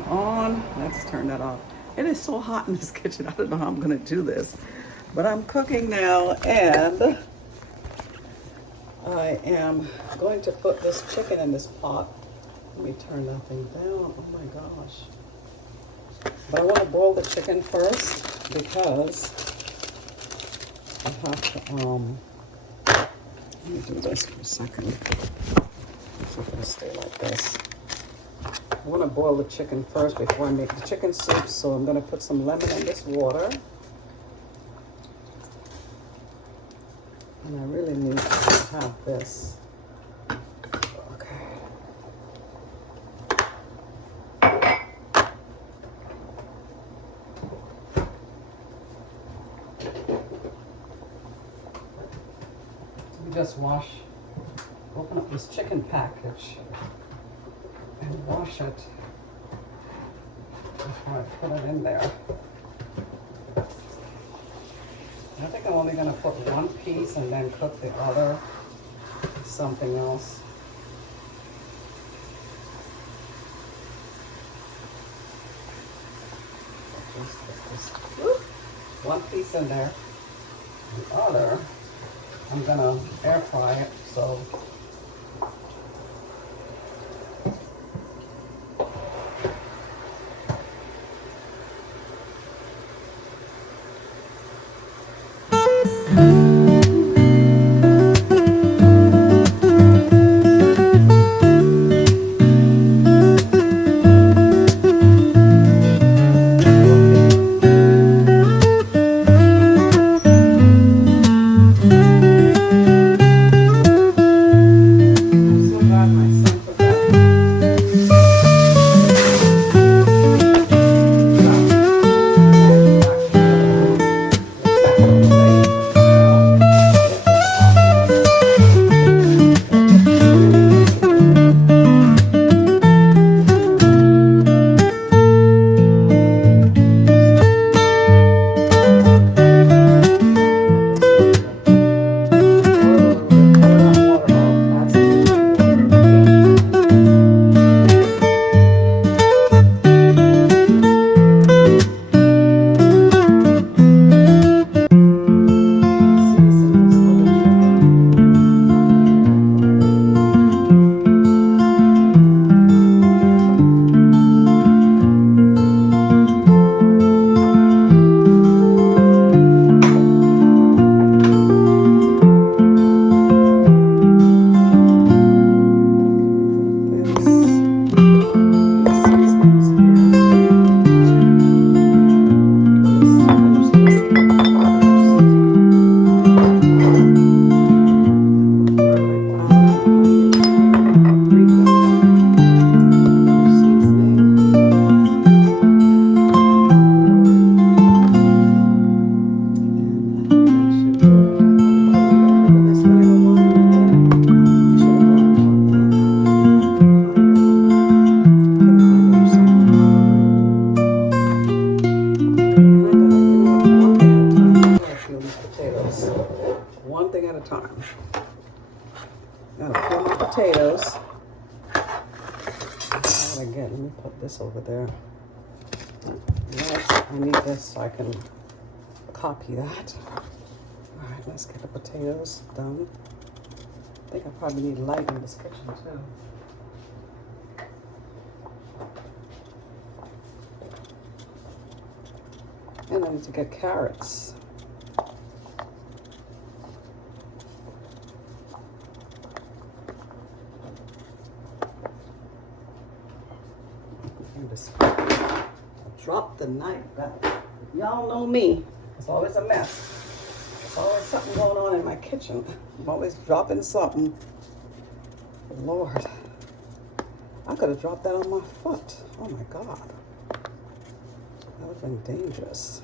going on. Let's turn that off. It is so hot in this kitchen. I don't know how I'm gonna do this. But I'm cooking now, and I am going to put this chicken in this pot. Let me turn that thing down. Oh my gosh. But I want to boil the chicken first because I have to, let me do this for a second. It's not gonna stay like this. I want to boil the chicken first before I make the chicken soup, so I'm going to put some lemon in this water. And I really need to have this. Okay. Let me just open up this chicken package and wash it before I put it in there. I think I'm only going to put one piece and then cook the other something else. Just one piece in there. The other, I'm going to air fry it, so one thing at a time. Gotta peel my potatoes. Let me put this over there. Yes, I need this so I can copy that. All right, let's get the potatoes done. I think I probably need light in this kitchen too. And I need to get carrots. And just drop the knife back. Y'all know me. It's always a mess. There's always something going on in my kitchen. I'm always dropping something. Lord. I could have dropped that on my foot. Oh my God. That would have been dangerous.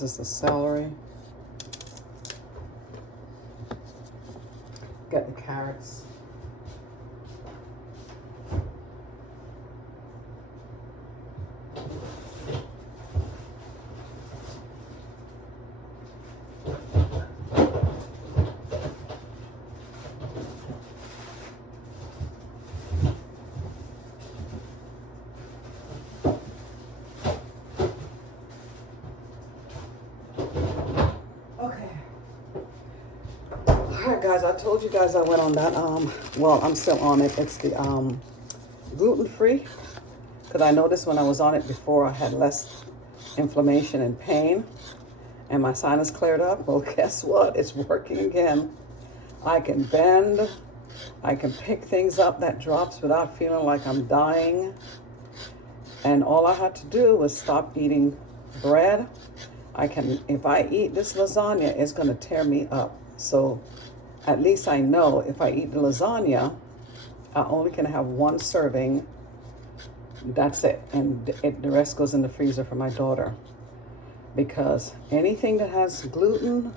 This is the celery. Get the carrots. Alright guys, I told you guys I went on that, well, I'm still on it. It's the gluten-free, because I noticed when I was on it before I had less inflammation and pain, and my sinus cleared up. Well, guess what? It's working again. I can bend, I can pick things up that drops without feeling like I'm dying, and all I had to do was stop eating bread. If I eat this lasagna, it's going to tear me up. So at least I know if I eat the lasagna, I only can have one serving. That's it. And the rest goes in the freezer for my daughter. Because anything that has gluten,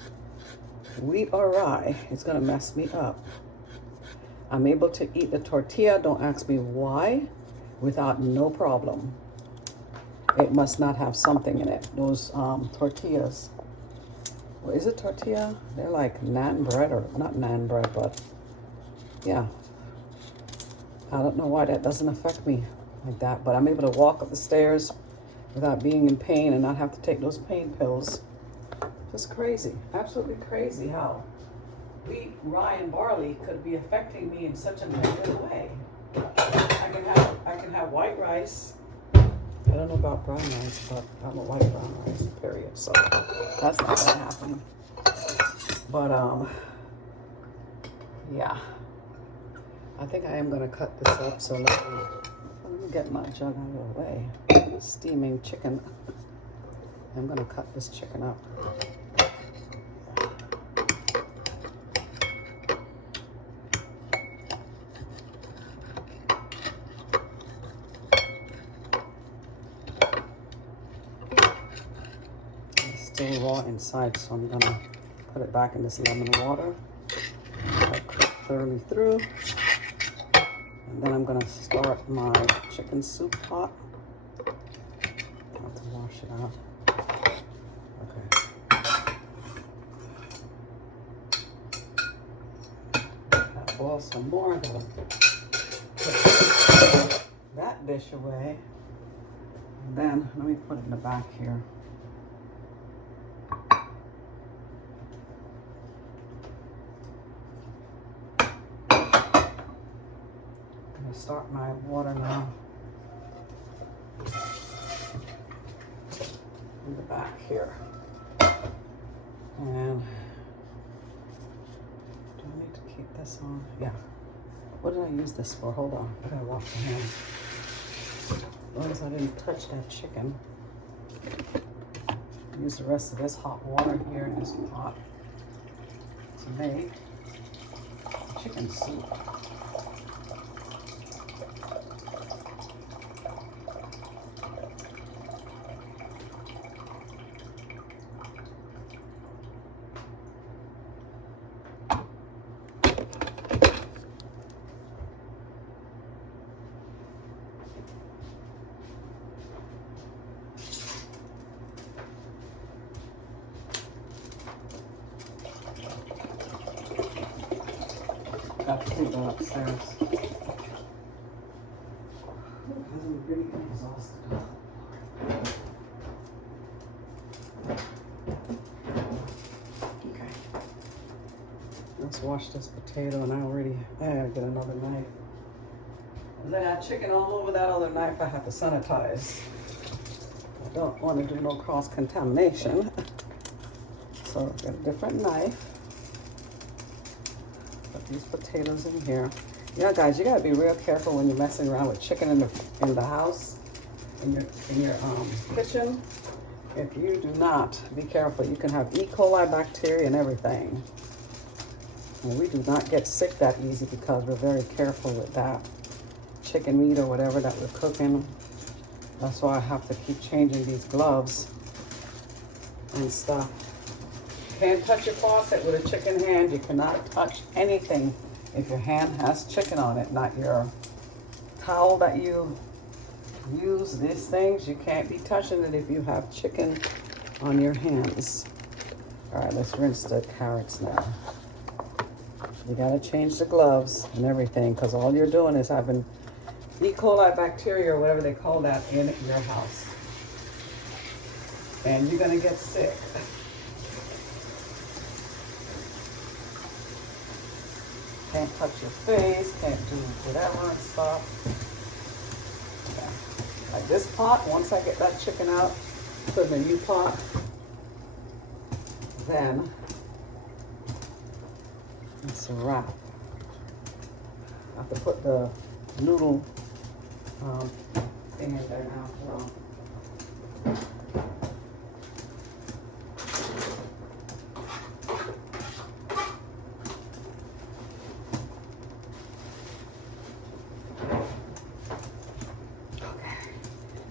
wheat or rye, is going to mess me up. I'm able to eat the tortilla, don't ask me why, without no problem. It must not have something in it. Those tortillas. Well, is it tortilla? They're like naan bread, or not naan bread, but yeah. I don't know why that doesn't affect me like that, but I'm able to walk up the stairs without being in pain and not have to take those pain pills. Just crazy, absolutely crazy how wheat, rye, and barley could be affecting me in such a negative way. I can have white rice. I don't know about brown rice, but I'm a white brown rice, period. So that's not gonna happen. But yeah. I think I am gonna cut this up, so let me get my jug out of the way. Steaming chicken. I'm gonna cut this chicken up. Still raw inside, so I'm gonna put it back in this lemon water. Let it cook thoroughly through. And then I'm gonna start my chicken soup pot. I have to wash it out. Okay. That boil some more. I'm gonna put that dish away. And then let me put it in the back here. Start my water now in the back here. And do I need to keep this on? Yeah. What did I use this for? Hold on. I gotta wash my hands. As long as I didn't touch that chicken. Use the rest of this hot water here in this pot to make chicken soup. Got to go upstairs. I'm really exhausted. Okay. Let's wash this potato, and I gotta get another knife. And then I got chicken all over that other knife. I have to sanitize. I don't want to do no cross-contamination. So get a different knife. Put these potatoes in here. Yeah, guys, you gotta be real careful when you're messing around with chicken in the house, in your kitchen. If you do not be careful, you can have E. coli bacteria and everything. And we do not get sick that easy because we're very careful with that chicken meat or whatever that we're cooking. That's why I have to keep changing these gloves. and stuff. Can't touch your faucet with a chicken hand. You cannot touch anything if your hand has chicken on it, not your towel that you use. These things, you can't be touching it if you have chicken on your hands. All right, let's rinse the carrots now. You gotta change the gloves and everything, because all you're doing is having E. coli bacteria or whatever they call that in your house. And you're gonna get sick. Can't touch your face, can't do whatever and stuff. Okay. Like this pot, once I get that chicken out, put in a new pot, then it's a wrap. I have to put the noodle thing in there now.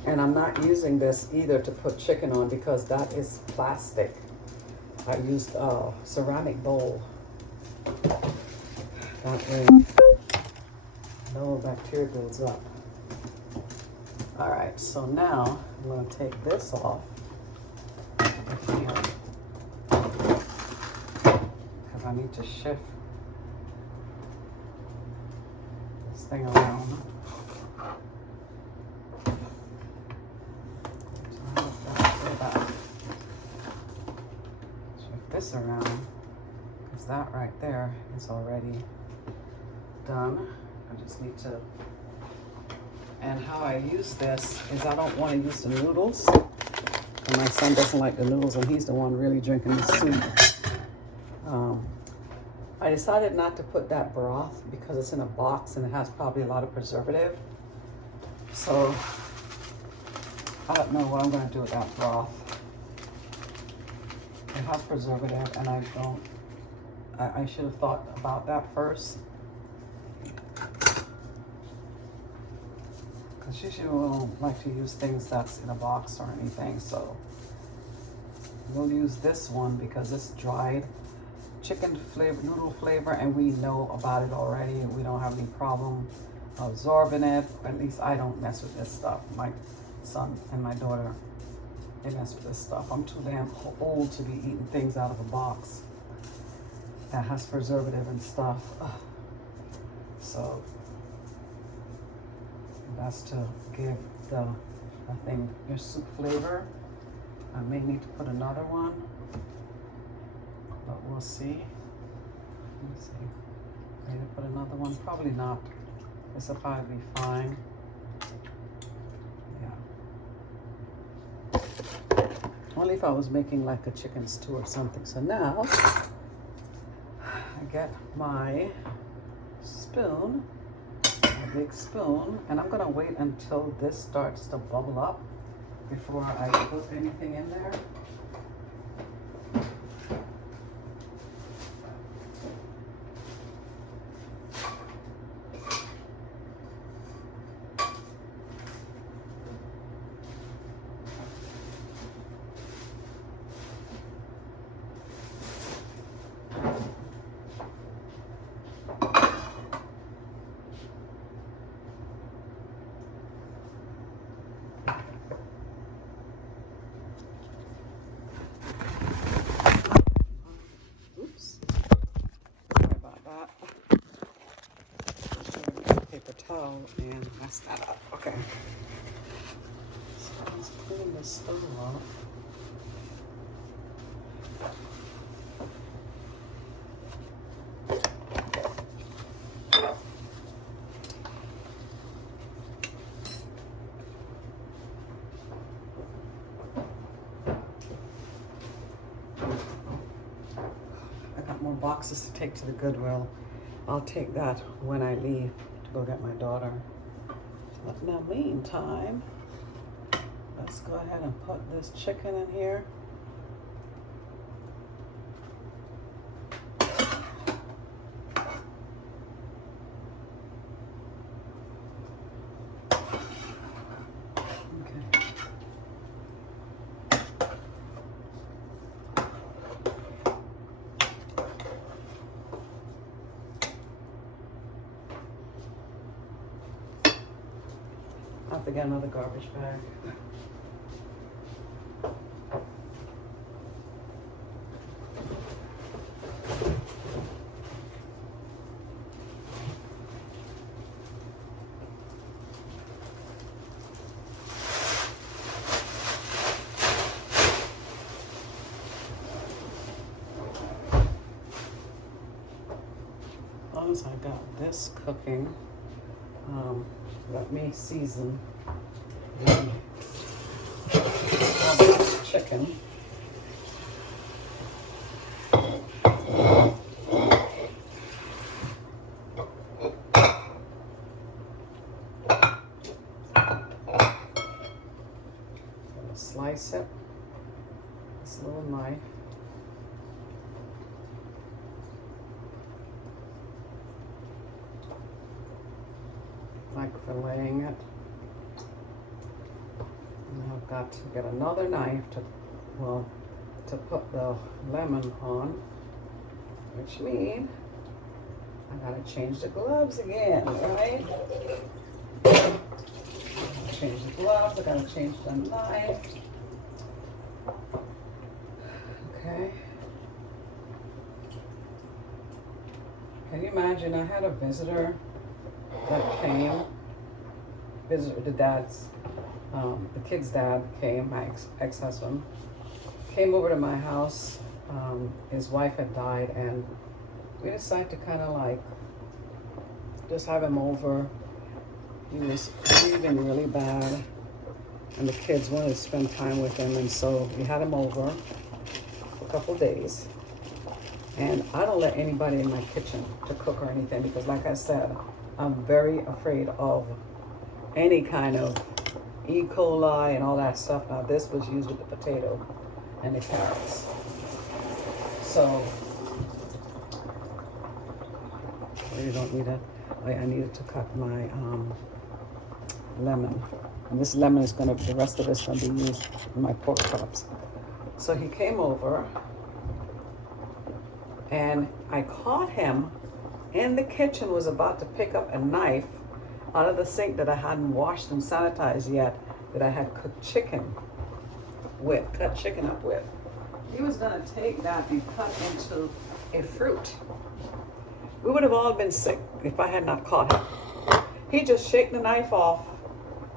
And I'm not using this either to put chicken on because that is plastic. I used a ceramic bowl. That way no bacteria builds up. All right, so now I'm gonna take this off. Because I need to shift this thing around. This around, because that right there is already done. I just need to, and how I use this is I don't want to use the noodles, and my son doesn't like the noodles, and he's the one really drinking the soup. I decided not to put that broth because it's in a box and it has probably a lot of preservative, so I don't know what I'm going to do with that broth. It has preservative, and I should have thought about that first. Because usually we don't like to use things that's in a box or anything, so we'll use this one because it's dried chicken flavor, noodle flavor, and we know about it already, and we don't have any problem absorbing it. At least I don't mess with this stuff. My son and my daughter, they mess with this stuff. I'm too damn old to be eating things out of a box that has preservative and stuff. Ugh. So that's to give the thing your soup flavor. I may need to put another one, but we'll see. Let me see. Maybe put another one. Probably not. This will probably be fine. Only if I was making like a chicken stew or something. So now I get my spoon, a big spoon, and I'm gonna wait until this starts to bubble up before I put anything in there. Towel and mess that up. Okay. So let's clean this stove off. I got more boxes to take to the Goodwill. I'll take that when I leave to go get my daughter. But in the meantime, let's go ahead and put this chicken in here. I have to get another garbage bag. As long as I got this cooking, let me season the chicken. Slice it, this little knife. Like filleting it. And I've got to get another knife to put the lemon on, which means I gotta change the gloves again, right? Change the gloves, I gotta change the knife. Okay. Can you imagine? I had a visitor that came. The kid's dad came, my ex-husband, came over to my house. His wife had died, and we decided to kind of like just have him over. He was breathing really bad, and the kids wanted to spend time with him, and so we had him over for a couple days. And I don't let anybody in my kitchen to cook or anything because, like I said, I'm very afraid of any kind of E. coli and all that stuff. Now, this was used with the potato and the carrots. So, you don't need I needed to cut my lemon. And this lemon is the rest of it's gonna be used in my pork chops. So he came over, and I caught him in the kitchen, was about to pick up a knife out of the sink that I hadn't washed and sanitized yet, that I had cut chicken up with. He was gonna take that and cut into a fruit. We would have all been sick if I had not caught him. He just shook the knife off,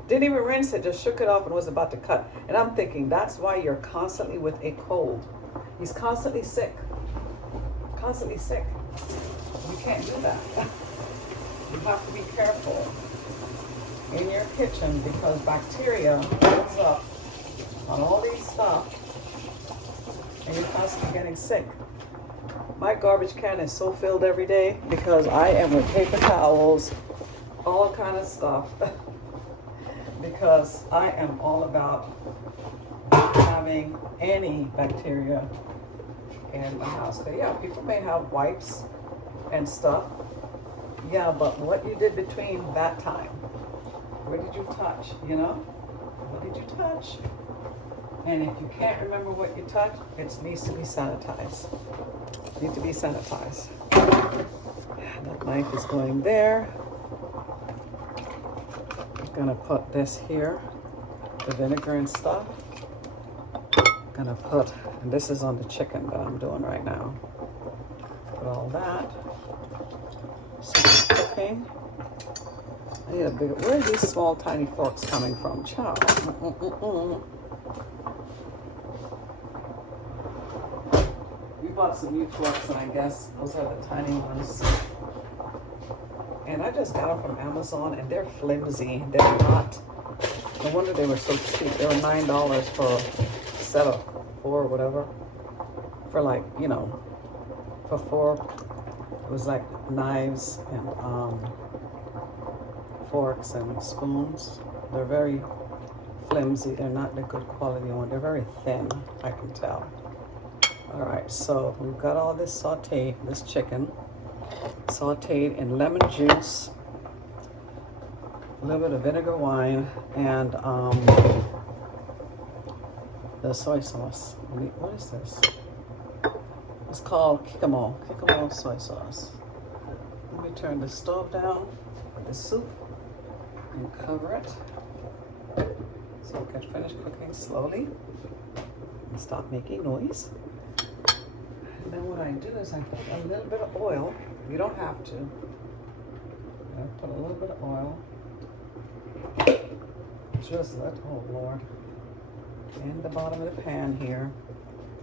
didn't even rinse it, just shook it off and was about to cut. And I'm thinking, that's why you're constantly with a cold. He's constantly sick. Constantly sick. You can't do that. You have to be careful in your kitchen because bacteria builds up on all these stuff and you're constantly getting sick. My garbage can is so filled every day because I am with paper towels, all kind of stuff, because I am all about having any bacteria in the house. But yeah, people may have wipes and stuff. Yeah, but what you did between that time, where did you touch, you know? What did you touch? And if you can't remember what you touched, it needs to be sanitized. Need to be sanitized. That knife is going there. I'm gonna put this here, the vinegar and stuff. Gonna put, and this is on the chicken that I'm doing right now. Put all that. Start cooking. I need a bigger, where are these small tiny forks coming from? Child. We bought some new forks, and I guess those are the tiny ones. And I just got them from Amazon, and they're flimsy. They're not, no wonder they were so cheap. They were $9 for a set of 4 or whatever. For like, you know, for 4, it was like knives and forks and spoons. They're very flimsy. They're not the good quality one. They're very thin, I can tell. All right, so we've got all this sauteed, this chicken, sauteed in lemon juice, a little bit of vinegar wine, and the soy sauce. What is this? It's called Kikamo soy sauce. Let me turn the stove down, put the soup, and cover it. So we can finish cooking slowly and stop making noise. And then what I do is I put a little bit of oil. You don't have to. I put a little bit of oil. Just let, oh Lord, in the bottom of the pan here,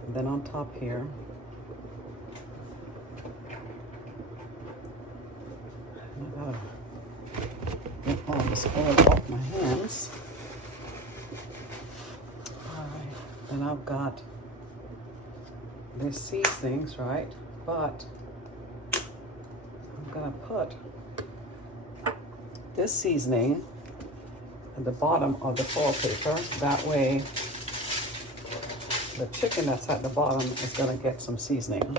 and then on top here. I gotta get all this oil off my hands. All right, and I've got the seasonings, right? But I'm gonna put this seasoning at the bottom of the foil paper. That way the chicken that's at the bottom is gonna get some seasoning.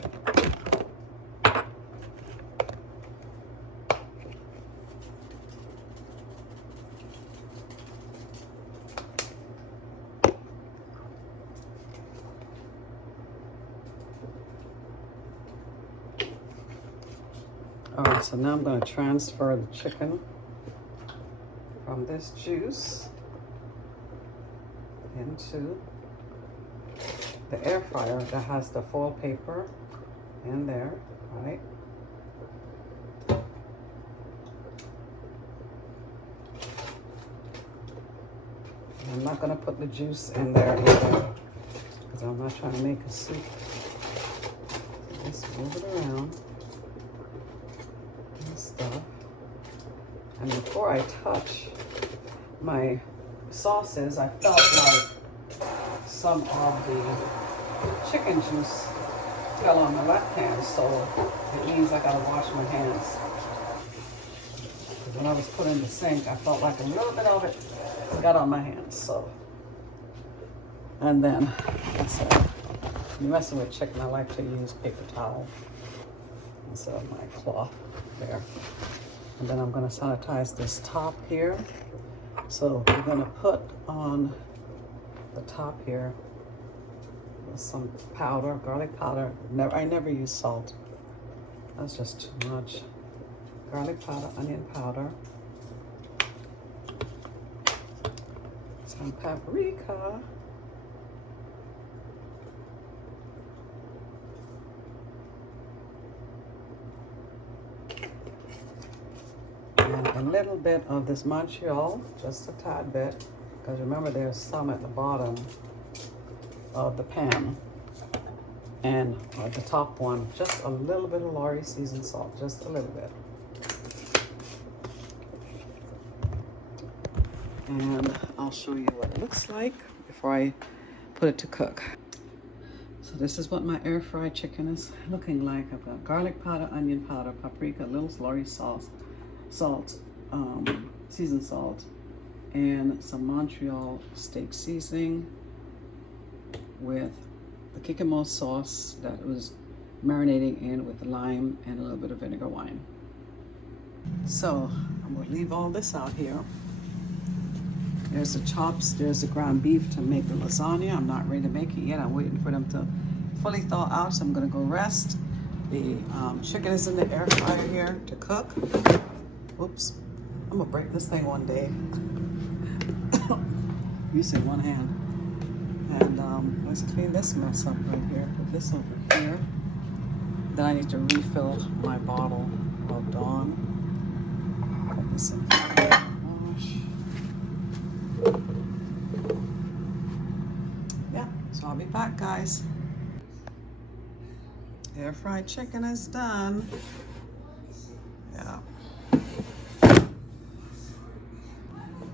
All right, so now I'm going to transfer the chicken from this juice into the air fryer that has the foil paper in there, right? I'm not going to put the juice in there either because I'm not trying to make a soup. Just move it around. Stuff. And before I touch my sauces, I felt like some of the chicken juice fell on my left hand, so it means I gotta wash my hands. When I was put in the sink, I felt like a little bit of it got on my hands, so. And then, that's it. You're messing with chicken, I like to use paper towel instead of my cloth there. And then I'm going to sanitize this top here. So we're going to put on the top here with some powder, garlic powder. I never use salt. That's just too much. Garlic powder, onion powder, some paprika. And a little bit of this Montreal, just a tad bit, because remember there's some at the bottom of the pan. And the top one, just a little bit of Lorry seasoned salt, just a little bit. And I'll show you what it looks like before I put it to cook. So this is what my air fried chicken is looking like. I've got garlic powder, onion powder, paprika, little Lorry sauce, seasoned salt, and some Montreal steak seasoning with the Kikimo sauce that was marinating in with lime and a little bit of vinegar wine. So I'm gonna leave all this out here. There's the chops, there's the ground beef to make the lasagna. I'm not ready to make it yet. I'm waiting for them to fully thaw out, so I'm gonna go rest. The chicken is in the air fryer here to cook. Oops, I'm gonna break this thing one day. Using one hand. And let's clean this mess up right here. Put this over here. Then I need to refill my bottle of Dawn. Put this in here. Wash. Yeah, so I'll be back, guys. Air fried chicken is done. Yeah.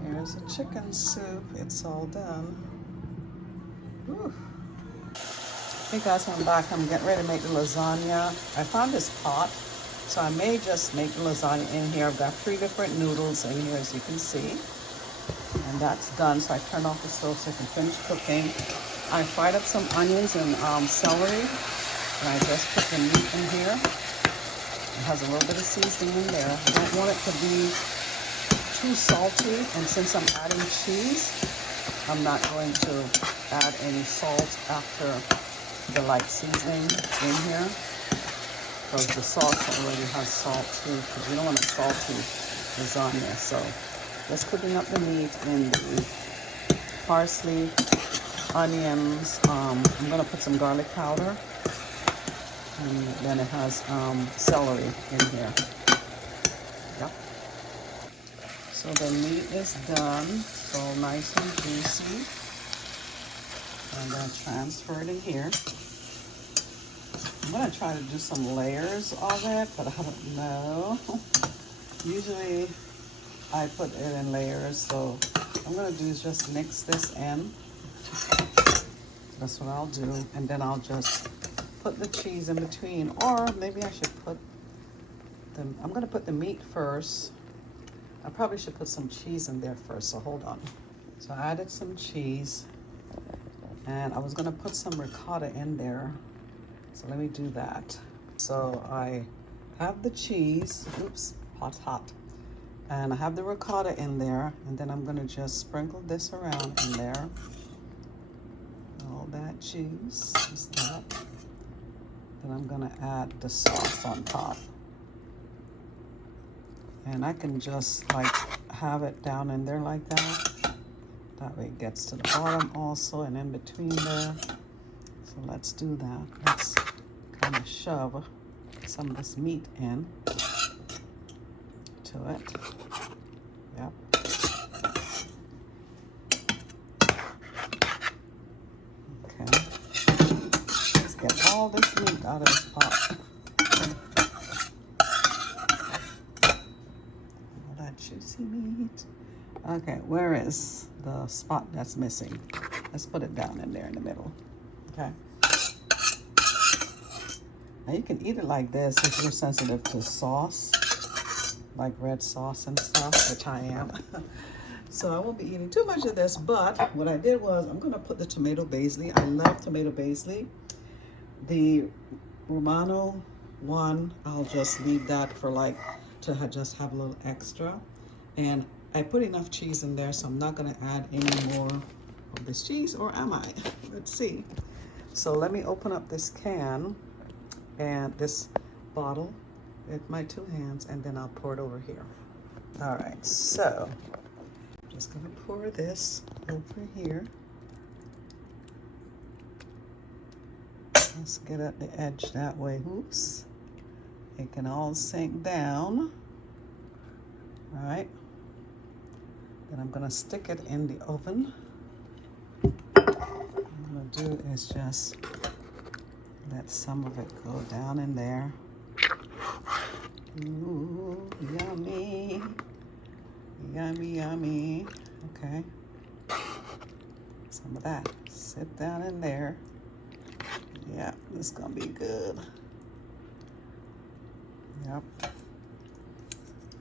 Here's the chicken soup. It's all done. Whew. Hey guys, I'm back. I'm getting ready to make the lasagna. I found this pot, so I may just make the lasagna in here. I've got 3 different noodles in here, as you can see. And that's done, so I turned off the stove so I can finish cooking. I fried up some onions and celery, and I just put the meat in here. It has a little bit of seasoning in there. I don't want it to be too salty, and since I'm adding cheese, I'm not going to add any salt after the light seasoning in here, because the sauce already has salt too, because you don't want a salty lasagna. So just cooking up the meat in the parsley, onions. I'm gonna put some garlic powder, and then it has celery in here. Yep. So the meat is done, so nice and juicy. I'm gonna transfer it in here. I'm gonna try to do some layers of it, but I don't know. Usually I put it in layers, so I'm gonna do is just mix this in. That's what I'll do, and then I'll just put the cheese in between, or maybe I should put I'm gonna put the meat first. I probably should put some cheese in there first, so hold on. So I added some cheese, and I was gonna put some ricotta in there. So let me do that. So I have the cheese, oops, hot. And I have the ricotta in there, and then I'm gonna just sprinkle this around in there. All that cheese, just that. Then I'm gonna add the sauce on top. And I can just like have it down in there like that. That way it gets to the bottom also and in between there. So let's do that. Let's kind of shove some of this meat in to it. Yep. Okay. Let's get all this meat out of this pot. All that juicy meat. Okay, where is the spot that's missing? Let's put it down in there in the middle. Okay. Now you can eat it like this if you're sensitive to sauce, like red sauce and stuff, which I am. So I won't be eating too much of this, but what I did was I'm gonna put the tomato basil. I love tomato basil. The Romano one, I'll just leave that for like, just have a little extra. And I put enough cheese in there, so I'm not gonna add any more of this cheese, or am I? Let's see. So let me open up this can and this bottle with my two hands, and then I'll pour it over here. All right, so I'm just gonna pour this over here. Let's get at the edge that way. Oops. It can all sink down. All right. Then I'm gonna stick it in the oven. What I'm gonna do is just let some of it go down in there. Ooh, yummy. Yummy, yummy. Okay. Some of that. Sit down in there. Yeah, this is gonna be good. Yep.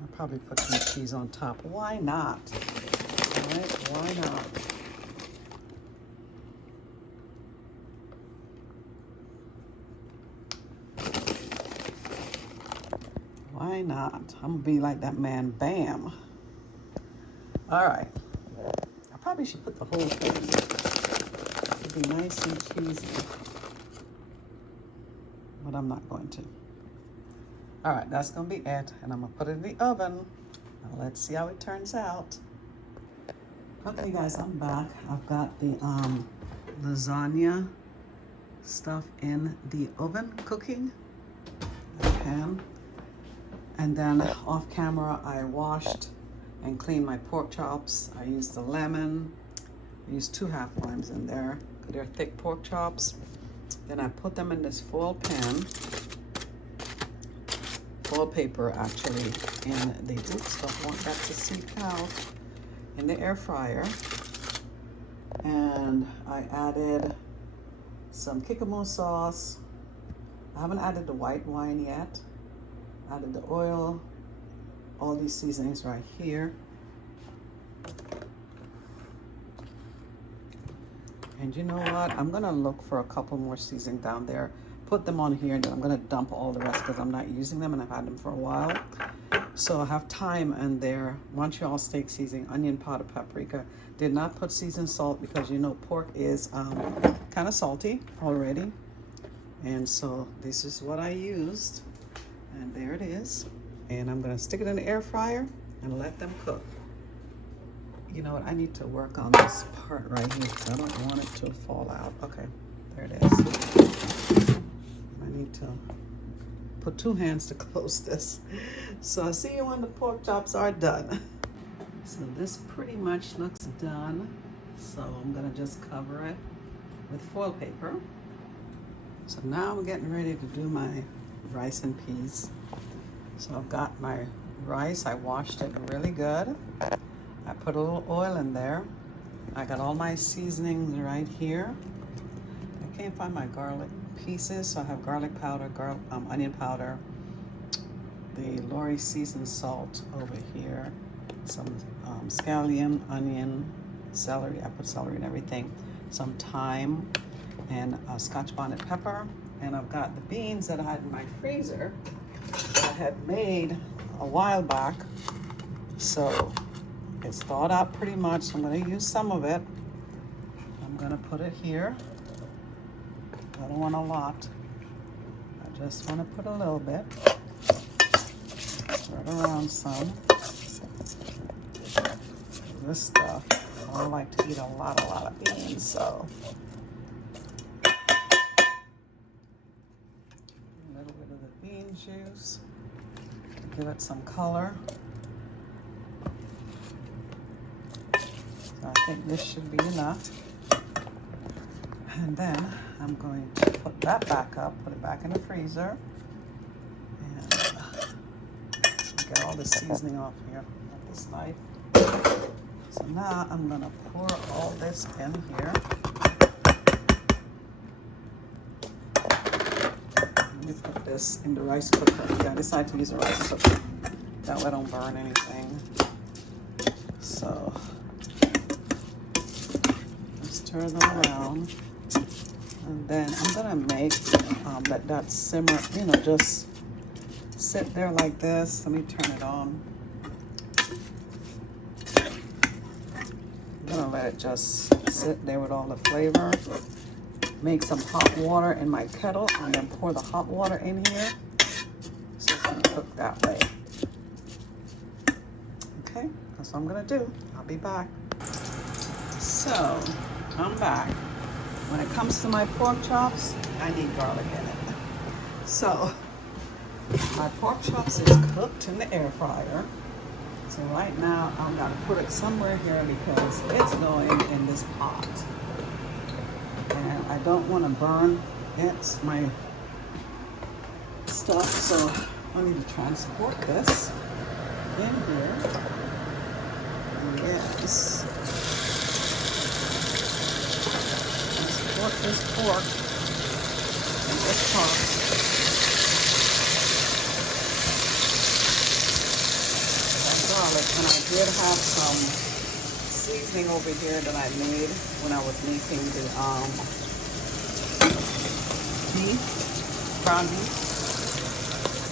I'll probably put some cheese on top. Why not? All right, why not? Why not? I'm gonna be like that man, Bam. All right. I probably should put the whole thing. It'd be nice and cheesy. But I'm not going to. All right, that's gonna be it. And I'm gonna put it in the oven. Now let's see how it turns out. Okay guys, I'm back. I've got the lasagna stuff in the oven cooking. Pan. And then off camera, I washed and cleaned my pork chops. I used the lemon. I used 2 half limes in there because they're thick pork chops. Then I put them in this foil pan, foil paper actually, in the, oops, don't want that to seep out, in the air fryer. And I added some jicama sauce. I haven't added the white wine yet. Added the oil, all these seasonings right here. And you know what? I'm gonna look for a couple more seasonings down there, put them on here, and then I'm gonna dump all the rest because I'm not using them and I've had them for a while. So I have thyme in there, Montreal steak seasoning, onion powder, paprika. Did not put seasoned salt because you know pork is kind of salty already. And so this is what I used. And there it is. And I'm gonna stick it in the air fryer and let them cook. You know what? I need to work on this part right here because I don't want it to fall out. Okay, there it is. I need to put two hands to close this. So I'll see you when the pork chops are done. So this pretty much looks done. So I'm gonna just cover it with foil paper. So now I'm getting ready to do my rice and peas. So I've got my rice, I washed it really good. I put a little oil in there. I got all my seasonings right here. I can't find my garlic pieces, so I have garlic powder, onion powder, the Lori seasoned salt over here, some scallion, onion, celery. I put celery and everything, some thyme, and Scotch bonnet pepper. And I've got the beans that I had in my freezer that I had made a while back. So it's thawed out pretty much. So I'm going to use some of it. I'm going to put it here. I don't want a lot. I just want to put a little bit. Spread around some. This stuff, I like to eat a lot of beans, so a little bit of the bean juice. Give it some color. So I think this should be enough. And then I'm going to put that back up, put it back in the freezer, and get all the seasoning off here with this knife. So now I'm gonna pour all this in here. Let me put this in the rice cooker. Yeah, I decided to use a rice cooker. That way I don't burn anything. So stir them around. And then I'm gonna make, let that simmer, just sit there like this. Let me turn it on. I'm gonna let it just sit there with all the flavor. Make some hot water in my kettle and then pour the hot water in here. So it's gonna cook that way. Okay, that's what I'm gonna do. I'll be back. So, I'm back. When it comes to my pork chops, I need garlic in it. So, my pork chops is cooked in the air fryer. So right now, I'm gonna put it somewhere here because it's going in this pot. And I don't wanna burn my stuff, so I need to transport this in here. Yes. Transport this pork in this pot. Garlic, and I did have some seasoning over here that I made when I was making the beef, ground beef.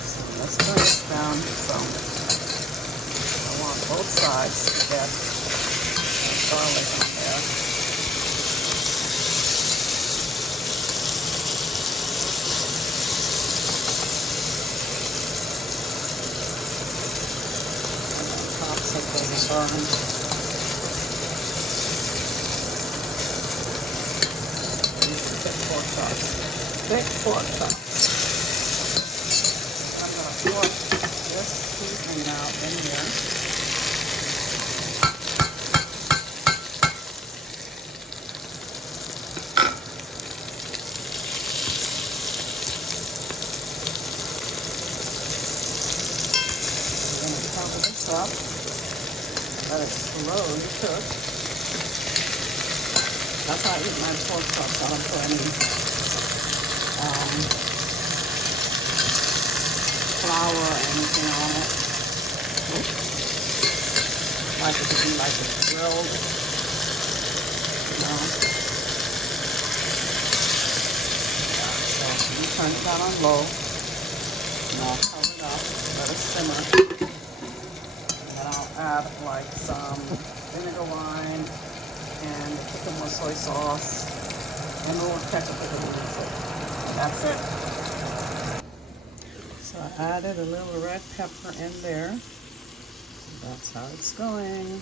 So let's turn this down. So I want both sides to get garlic in there. Burn. Thick pork chops. I'm going to pour this seasoning out in here. I'm going to cover this up. Let it slowly cook. That's how I eat my pork chops. I don't put any flour or anything on it. Like it to be like it's grilled. Yeah, so you turn it down on low. And I'll cover it up. Let it simmer. Add like some vinegar wine and a little more soy sauce and a little ketchup if you need it. That's it. So I added a little red pepper in there. That's how it's going.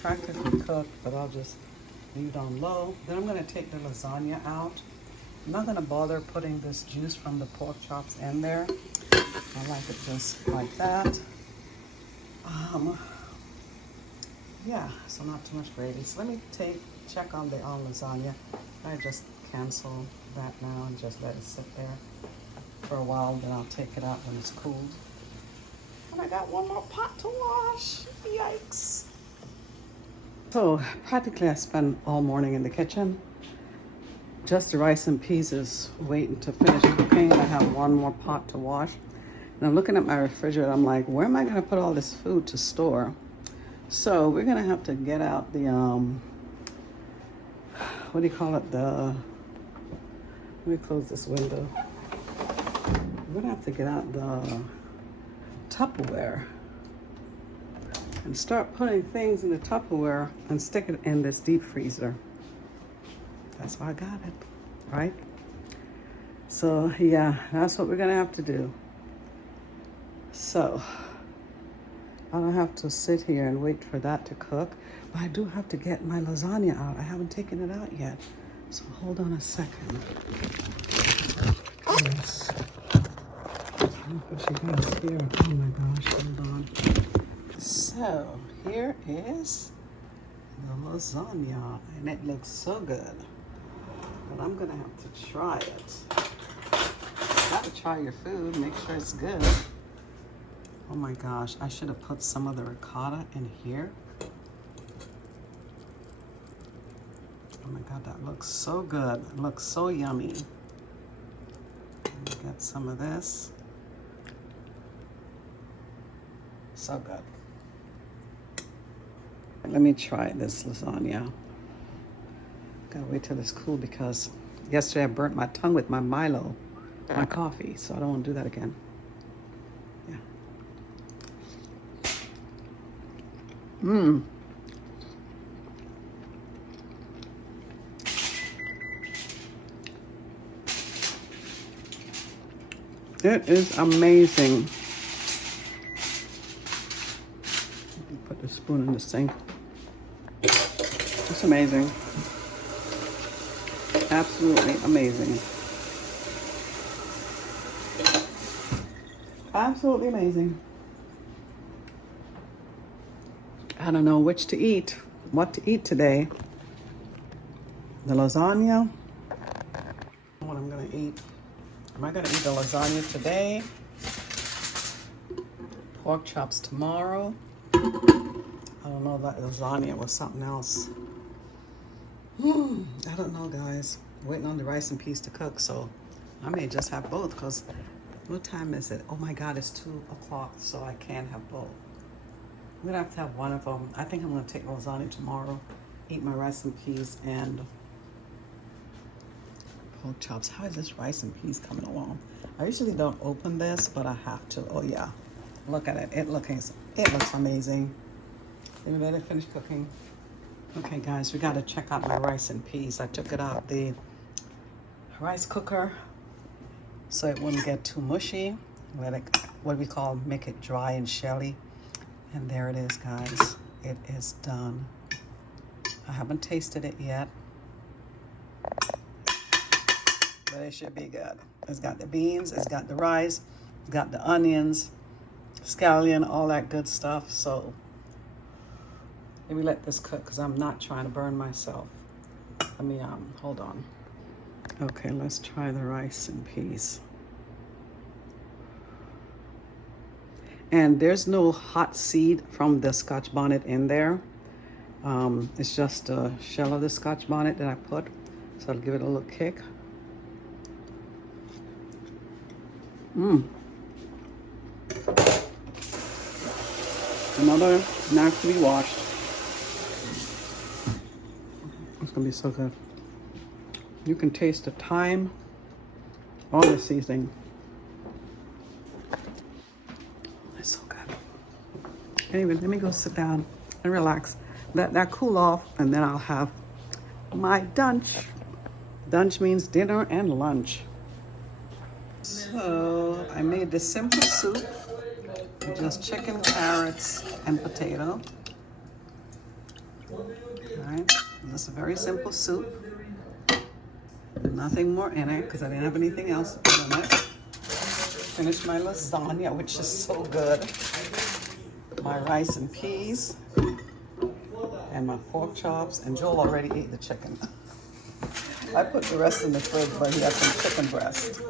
practically cooked, but I'll just leave it on low. Then I'm gonna take the lasagna out. I'm not gonna bother putting this juice from the pork chops in there. I like it just like that. Yeah, so not too much gravy. So let me check on the lasagna. I just cancel that now and just let it sit there for a while. Then I'll take it out when it's cooled. And I got one more pot to wash. Yikes. So practically I spent all morning in the kitchen. Just the rice and peas is waiting to finish cooking. I have one more pot to wash. And I'm looking at my refrigerator. I'm like, where am I gonna put all this food to store? So we're gonna have to get out the, what do you call it? Let me close this window. We're gonna have to get out the Tupperware and start putting things in the Tupperware and stick it in this deep freezer. That's why I got it, right? So yeah, that's what we're gonna have to do. So I don't have to sit here and wait for that to cook, but I do have to get my lasagna out. I haven't taken it out yet. So hold on a second. Yes. What she got here? Oh my gosh, hold on. So here is the lasagna, and it looks so good. But I'm gonna have to try it. You gotta try your food, make sure it's good. Oh my gosh, I should have put some of the ricotta in here. Oh my God, that looks so good. It looks so yummy. Let me get some of this. So good. Let me try this lasagna. Gotta wait till it's cool because yesterday I burnt my tongue with my Milo, my coffee, so I don't want to do that again. Yeah. Mmm. It is amazing. Put the spoon in the sink. It's amazing. Absolutely amazing. Absolutely amazing. I don't know which to eat, what to eat today. The lasagna. What I'm gonna eat. Am I gonna eat the lasagna today? Pork chops tomorrow? I don't know, that lasagna was something else. I don't know, guys. Waiting on the rice and peas to cook, so I may just have both, because what time is it? Oh my God, it's 2 o'clock, so I can't have both. I'm gonna have to have one of them. I think I'm gonna take lasagna tomorrow, eat my rice and peas and pork chops. How is this rice and peas coming along? I usually don't open this, but I have to. Oh yeah, look at it. It looks amazing. Let me let it finish cooking. Okay guys, we gotta check out my rice and peas. I took it out the rice cooker so it wouldn't get too mushy. Let it, what we call, make it dry and shelly. And there it is, guys. It is done. I haven't tasted it yet, but it should be good. It's got the beans, it's got the rice, it's got the onions, scallion, all that good stuff. So let me let this cook because I'm not trying to burn myself. Let me, hold on. Okay, let's try the rice and peas. And there's no hot seed from the Scotch bonnet in there. It's just a shell of the Scotch bonnet that I put. So I'll give it a little kick. Another not to be washed. It's gonna be so good. You can taste the thyme, all the seasoning. It's so good. Anyway, let me go sit down and relax. Let that cool off, and then I'll have my dunch. Dunch means dinner and lunch. So I made this simple soup, just chicken, carrots, and potato. Alright, this is a very simple soup. Nothing more in it because I didn't have anything else to put in it. Finished my lasagna, which is so good. My rice and peas. And my pork chops. And Joel already ate the chicken. I put the rest in the fridge, but he had some chicken breast.